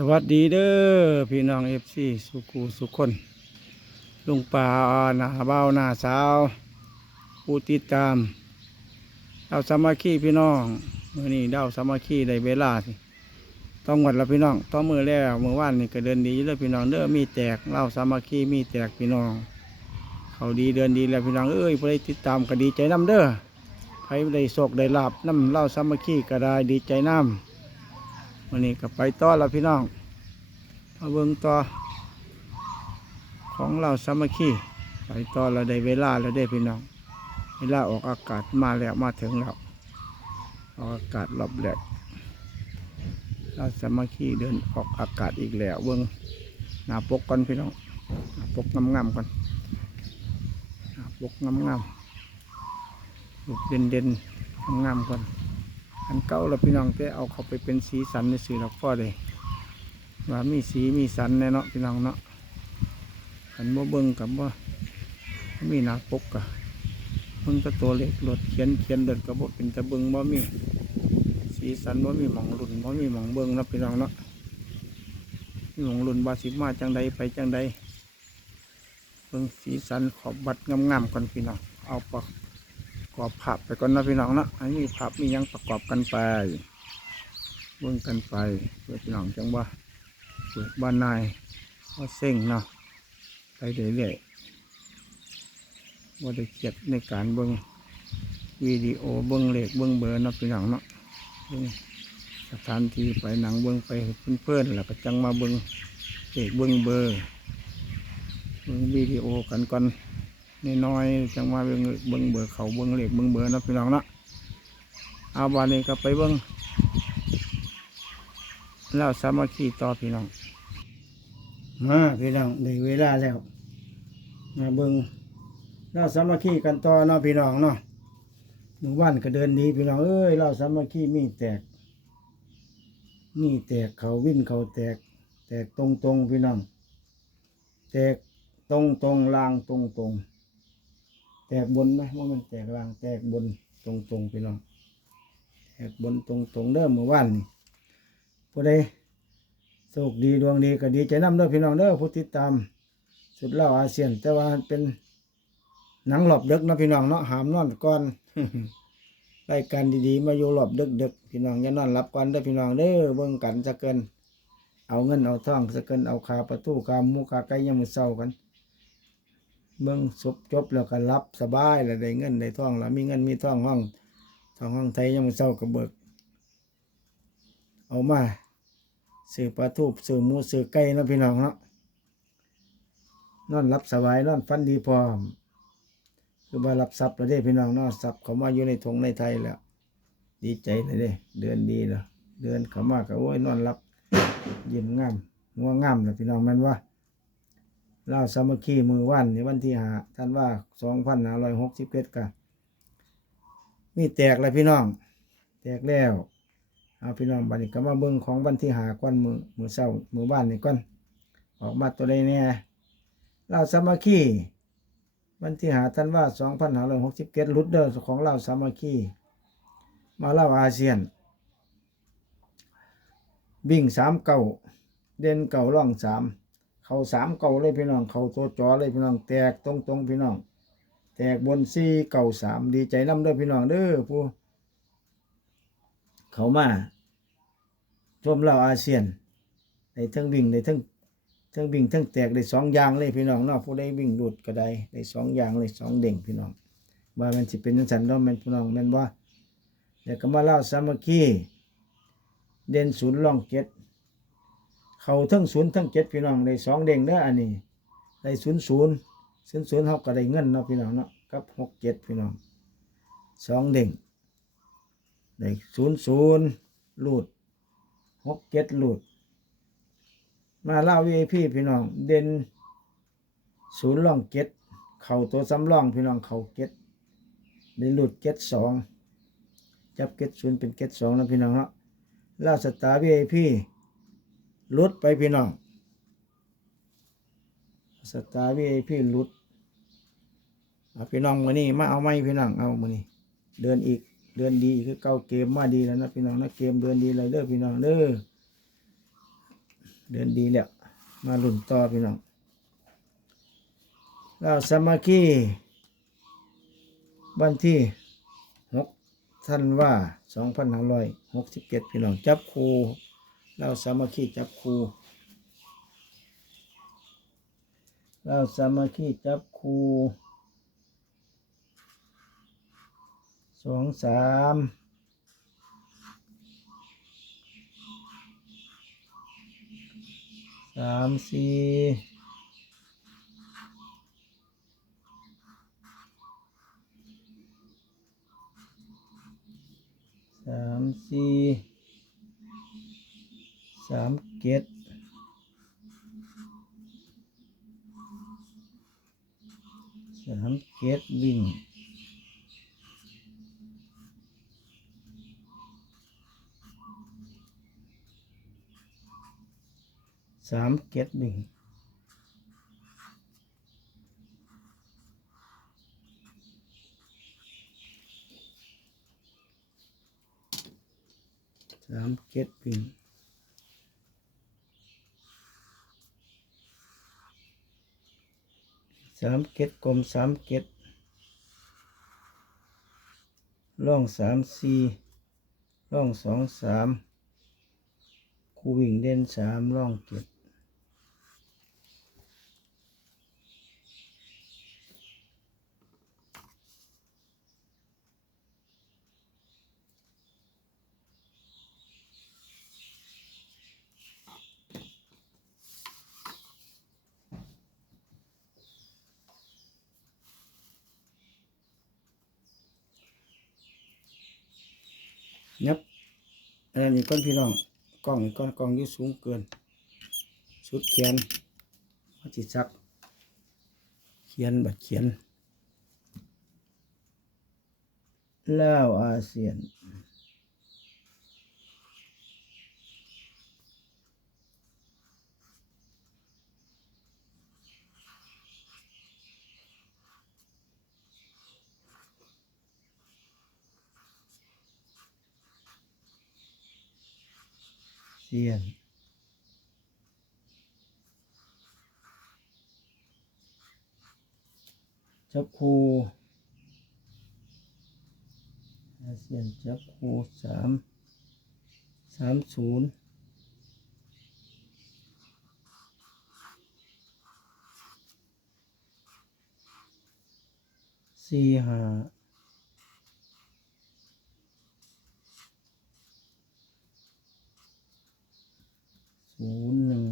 สวัสดีเด้อพี่น้องเอฟซีสุกูสุคน ลุงป่าหน้าเบ้าหน้าสาวผู้ติดตามเราสามัคคีพี่น้องมื่อนี้เดาสามัคคีได้เวลาสิต้องหมดแล้วพี่น้องต้องมือแล้วมือว่านนี่ก็เดินดีอยู่เด้อพี่น้องเด้อมีแตกเล่าสามัคคีมีแตกพี่น้อง เขาดีเดินดีแล้วพี่น้องเอ้ยผู้ใดติดตามก็ดีใจน้ำเด้อใครได้โศกได้ลาบน้ำเล่าสามัคคีก็ได้ดีใจน้ำ วันนี้ก็ไปต่อแล้วพี่น้องมาเบิ่งต่อ ของเราสามัคคีไปต่อเราได้เวลาแล้วได้พี่น้อง เวลาออกอากาศมาแล้วมาถึงแล้วออกอากาศรอบแรกเราสามัคคีเดินออกอากาศอีกแล้วเบิ่งหน้าปกก่อนพี่น้องหน้าปกงามๆก่อนหน้าปกงามๆรูปเด่นๆงามๆก่อน อันเก่าแล้วพี่น้องไปเอาเขาไปเป็นสีสันในสื่อเราก็เลยว่ามีสีมีสันแน่เนาะพี่น้องเนาะขันบ่เบิ้งกับว่ามีหนาปกกะเบิ้งก็ตัวเล็กรถเขียนเขียนเดินกับบ่เป็นตะเบิ้งบ่มีสีสันบ่มีหมองรุ่นบ่มีหมองเบิ้งนะพี่น้องเนาะมีหมองรุ่นบาสิมาจังใดไปจังใดเบิ้งสีสันขอบบัดงามๆก่อนพี่น้องเอาปากประก อบภาพไปก่อนนะพี่น้องนะอันนี้ภาพมียังประกอบกันไปเบิ่งกันไปเพื่อพี่น้องจังว่าเปิดบ้านนายว่าเซ็งเนาะไปเรื่อยๆว่าได้เกียดในการเบิ่งวิดีโอเบิ่งเลขเบิ่งเบอร์นะพี่น้องเนาะเบิ่งสถานที่ไปหนังเบิ่งไปเพื่อนๆแล้วก็จังมาเบิ่งเลขเบิ่งเบอร์เบิ่งวิดีโอกันก่อน น้อยจังว่าเบิ่งเบิ่งเบอร์เขาเบิ่งเหลขเบิ่งเบอร์นาะพี่น้องเนาะเอาบานนี้ก็ไปเบิ่งแล้วสามัคคีต่อพี่น้องมาพี่น้องได้เวลาแล้วมาเบิ่งแล้วสามัคคีกันต่อเนาะพี่น้องเนาะหมู่บ้านก็เดินดีพี่น้องเอ้ยเราสามัคคีมีแตก มีแตกเขาวิ่นเขาแตก แตกตรงตรงๆพี่น้อง แตกตรงตรงๆลางตรงตรงๆ แตกบนไหมว่ามันแตกล่างแตกบนตรงตรงพี่น้องแตกบนตรงตรงๆเด้อเมื่อวานนี่ผู้ใดโชคดีดวงดีก็ดีใจน้ำเด้อพี่น้องเด้อผู้ติดตาม สุดเล่าอาเซียน แต่ว่าเป็นหนังหลบดึกนะพี่น้องเนาะหามนอนก่อนรายการดีๆมาอยู่หลอบดึกดึกพี่น้องอย่านอนหลับก่อนเด้อพี่น้องเด้อเบิ่งกันสักเกิน เอาเงินเอาทองสักเกินเอาคาประตูคาหมูคาไก่ยามมือเศร้ากัน เบิ่งจบจบแล้วก็รับสบายแล้วได้เงินได้ทองแล้วมีเงินมีทองห้องทองห้องไทยยังมือเศร้าก็เบิก เอามาซื้อปลาทูบซื้อหมูซื้อไก่นะพี่น้องเนาะนอนรับสบายนอนฟันดีพร้อมคือว่ารับทรัพย์แล้วเด้พี่น้องเนาะทรัพย์เขามาอยู่ในทงในไทยแล้ว ดีใจเลยเด้เดือนดีแล้วเดือนเขามาก็โอ้ยนอนรับยิ้มงามงัวงามนะพี่น้องม่นว่า ลาวสามัคคีมือวันในวันที่หาท่านว่าสองพันห้าร้อยหกสิบเอ็ดกันมีแตกแล้วพี่น้อง แตกแล้วเอาพี่น้องบัดนี้ก็มาเบิ่งของวันที่หาก้อนมือมือเศร้ามือบ้านนี่ก้อนออกมาตัวใดเนี่ยลาวสามัคคีวันที่หาท่านว่าสองพันห้าร้อยหกสิบเอ็ดลุดเดอร์ของลาวสามัคคีมาลาวอาเซียนบิ่งสามเก่าเด่นเก่าร่องสาม เขาสามเก่าเลยพี่น้อง เขาตัวจอเลยพี่น้อง แตกตรงตรงๆพี่น้อง แตกบนซี่เก่าสามดีใจน้ำเด้อพี่น้องเด้อผู้เขามาชมเราอาเซียนในทั้งวิ่งในทั้งทั้งวิ่งทั้งแตกได้สองอย่างเลยพี่น้องเนาะผู้ได้วิ่งหลุดก็ได้ได้สองอย่างเลยสองเด้งพี่น้องว่ามันสิเป็นจังสันเนาะแม่นพี่น้องแม่นว่าเดี๋ยวก็มาเล่าสามัคคีเด่นศูนย์ล่องเจ็ด เขาทั้งศูนย์ทั้งเจ็ดพี่น้องได้สองเด้งเด้ออันนี้ได้ศูนย์ศูนย์ศูนย์ศูนย์เขาก็ได้เงินเนาะพี่น้องเนาะกับหกเจ็ดพี่น้องสองเด้งได้ศูนย์ศูนย์ลูดหกเจ็ดลูดมาเล่าวีพี่พี่น้องเด่นศูนย์ล่องเจ็ดเข่าตัวซ้ำล่องพี่น้องเข่าเจ็ดได้ลูดเจ็ดสองจับเจ็ดศูนย์เป็นเจ็ดสองนะพี่น้องเนาะล่าสตาร์วีไอพี ลดไปพี่น้องสตาร์วีพีลดพี่น้องมานี่มาเอาไหมพี่น้องเอามานี่เดินอีกเดินดีคือเก่าเกมมาดีแล้วนะพี่น้องนะเกมเดินดีเลยเด้อพี่น้องเด้อเดินดีแล้วมาหลุนต่อพี่น้องเราสามัคคีวันที่หกท่านว่าสองพันห้าร้อยหกสิบเจ็ดพี่น้องจับครู เราสามัคคีจับครูเราสามัคคีจับครูสองสามสามสี่สามสี่ สามเจ็ดสามเจ็ดวิ่งสามเก็ดบิ่งสามเก็ดบิ่ง สามเกตกลมสามเกตร่องสามสี่ร่องสองสามคูวิ่งเด่นสามร่องเก็ด ยับอันนี้ก้อนพี่น้องกล้องนี่ก้อนกล้องยืดสูงเกินชุดเขียนมาจิซัก เขียนบัดเขียนแล้วอาเซียน เซียน จับคูอาเซียนจับคูสามสามศูนย์สี่ห้า ศูนย์หนึ่ง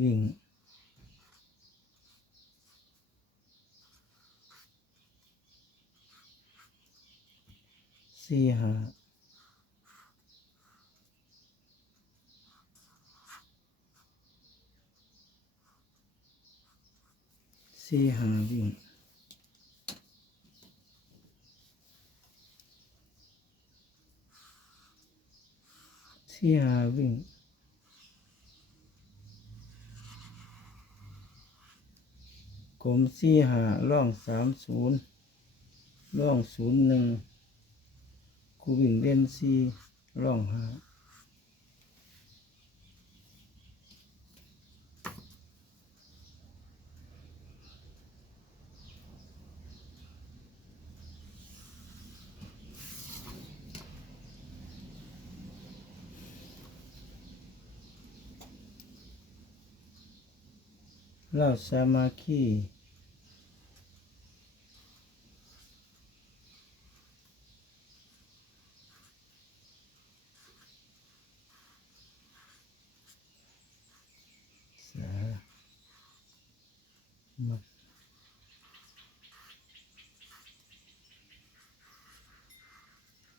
วิ่งสี่ห้าสี่ห้าวิ่ง สี่หาวิ่งกลมสี่หาล่องสามศูนย์ล่องศูนย์หนึ่งคูวิ่งเล่นซี่ล่องหา เล่าสามาคีสามา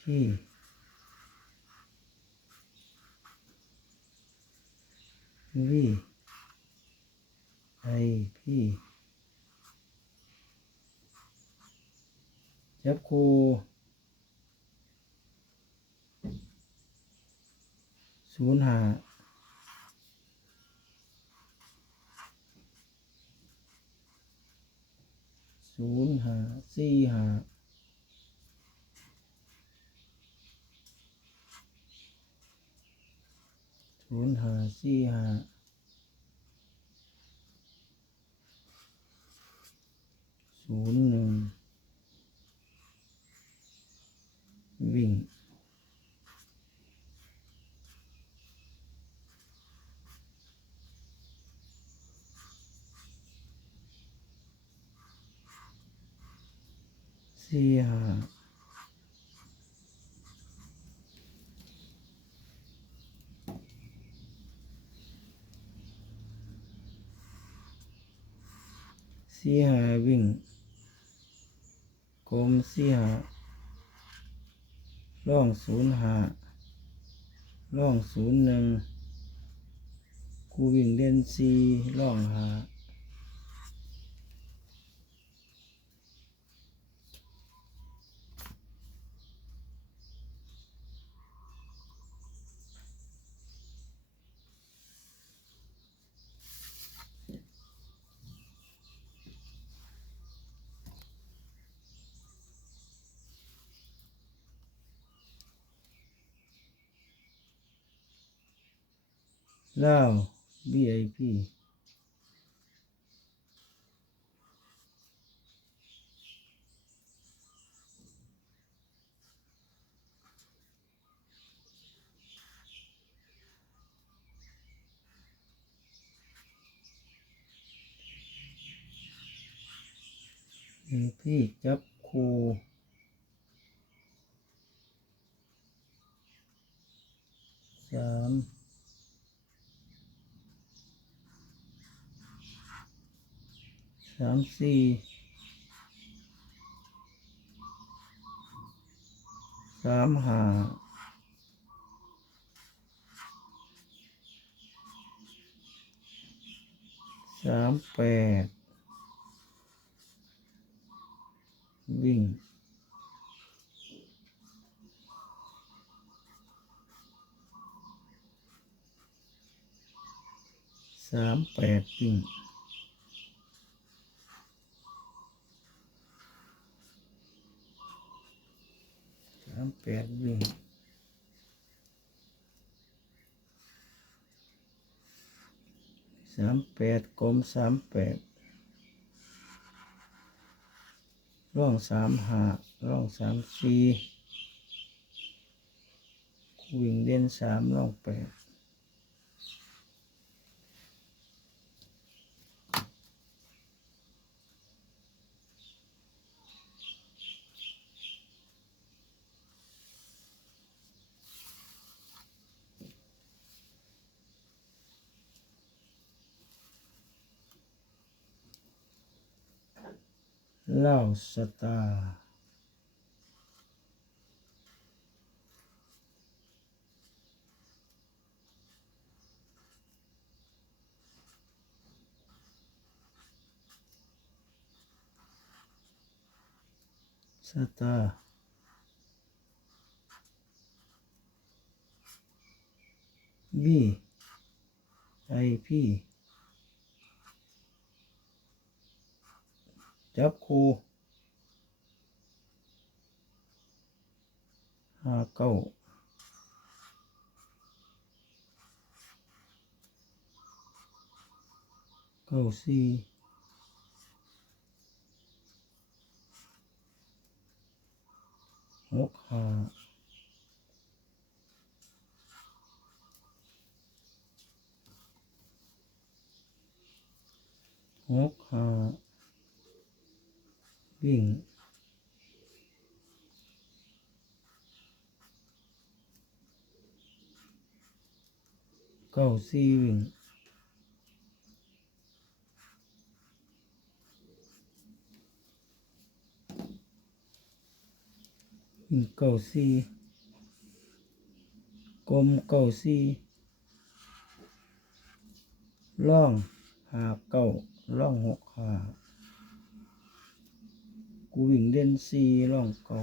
คี คศูนย์หาศูนย์หาสี่หาศูนย์หาสี่หาศูนย์หนึ่ง วิ่ง สี่ห้าสี่ห้าวิ่งกลมสี่ห้า ร่องศูนย์ห้าร่องศูนย์หนึ่งกูวิ่งเด่นสี่ล่องห้า เล่า VIP พี่จับครูสาม สามสี่สามห้าสามแปดวิ่งสามแปดวิ่ง สาม แปดวิ่งสามแปดกลมสามแปดร่องสามหาร่องสามสี่วิ่งเด่นสามร่องแปด เหล่าสตาร์สตาร์บีไอพี จับคูห้าเก้าเก้าสี่หกห้าหกห้า วิ่งเก้าสี่วิ่งวิ่งเก้าสี่กลมเก้าสี่ล่องหาเก้าล่องหกหา กูวิ่งเด่นสี่ร่องเก่า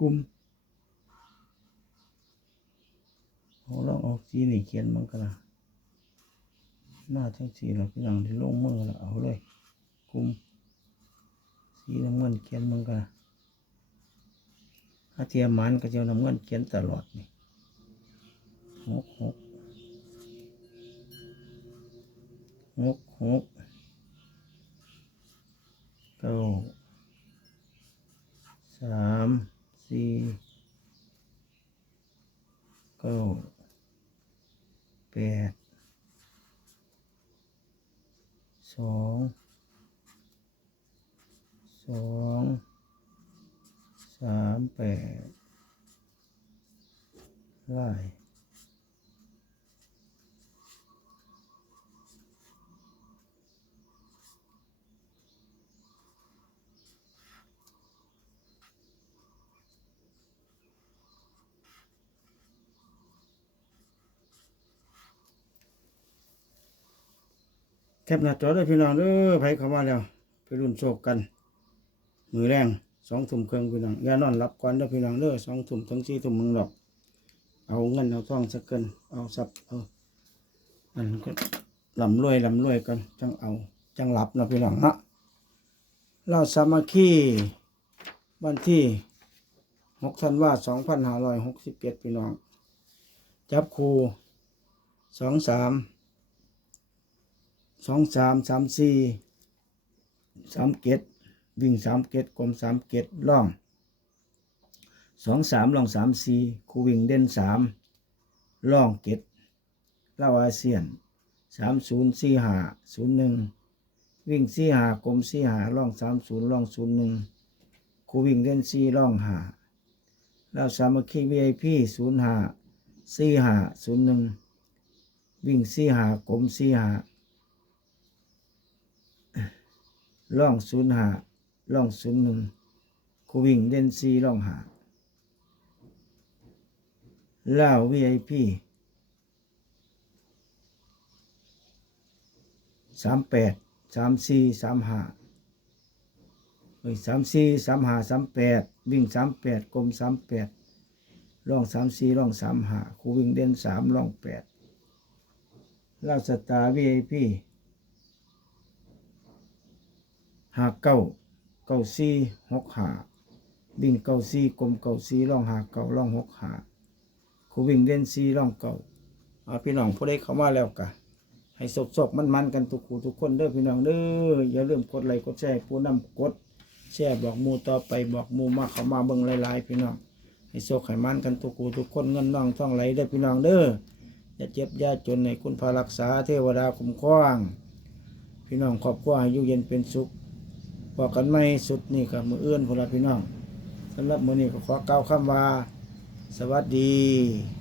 กุมเราออกสีนี่เขียนมังกรนะ หน้าจังสีเราพี่น้องที่ลงมือแล้วเอาเลยคุมสีน้ำเงินเขียนมันก็ละถ้าเทียมมันก็จะน้ำเงินเขียนตลอดนี่หกหกหกหกเก้าสามสี่เก้าแปดสองสองสามแปดไล่แคปหน้าจอด้วยพี่น้องเด้อไผเข้ามาแล้ว ไปรุ่นโชคกัน มือแรง สองทุ่มเครื่องพี่น้องอย่านอนหลับก่อนเด้อพี่น้องเด้อสองทุ่มถึงสี่ทุ่มมึงหรอก เอาเงินเอาทองสักเกินเอาสับเอาอันก็ลำรวยลำรวยกันจังเอาจังหลับนะพี่น้องเนาะเราสามัคคีวันที่หกธันวาสองพันห้าร้อยหกสิบเจ็ดพี่น้อง จับครูสองสามสองสามสามสี่สามเกต วิ่งสามเกตกลมสามเกตล่องสองสามล่องสามสี่คูวิ่งเด่นสามล่องเก็ดเล่าอาเซียนสามศูนย์สี่หาศูนย์หนึ่งวิ่งสี่หากลมสี่หาล่องสามศูนย์ล่องศูนย์หนึ่งคูวิ่งเด่นสี่ล่องหาเล่าสามัคคีวีไอพีศูนย์หาสี่หาศูนย์หนึ่งวิ่งสี่หากลมสี่หาล่องศูนย์หา ล่องศูนย์หนึ่งคูวิ่งเด่นสี่ล่องหาล่าว VIP สามแปดสามสี่สามห้าเฮ้ยสามสี่สามห้าสามแปดวิ่งสามแปดกลมสามแปดร่องสามสี่ร่องสามห้าคูวิ่งเด่นสามร่องแปดล่าวสตาร์ VIP ห้าเก้า เก้าสี่หกหาวิ่งเก้าสี่กลมเก้าสี่ร่องหาเก้าร่องหกหาคูวิ่งเล่นซีร่องเก่าเอาพี่น้องผู้ใดเข้ามาแล้วกะให้สกสกมันมันกันทุกคู่ทุกคนเด้อพี่น้องเด้ออย่าลืมกดไลค์กดแชร์ผู้นำกดแชร์บอกมูต่อไปบอกมูมาเข้ามาเบิ่งหลายๆพี่น้องให้โชคให้มันกันทุกคู่ทุกคนเงินน้องท่องไหลเด้อพี่น้องเด้ออย่าเจ็บอย่าจนให้คุณพารักษาเทวดาคุ้มครองพี่น้องครอบครัวให้อยู่เย็นเป็นสุข อกกันไม่สุดนี่กับมือเอื้อนพลัดพี่น้องสำหรับมือนี้ก็ขอกล่าวคำว่า สวัสดี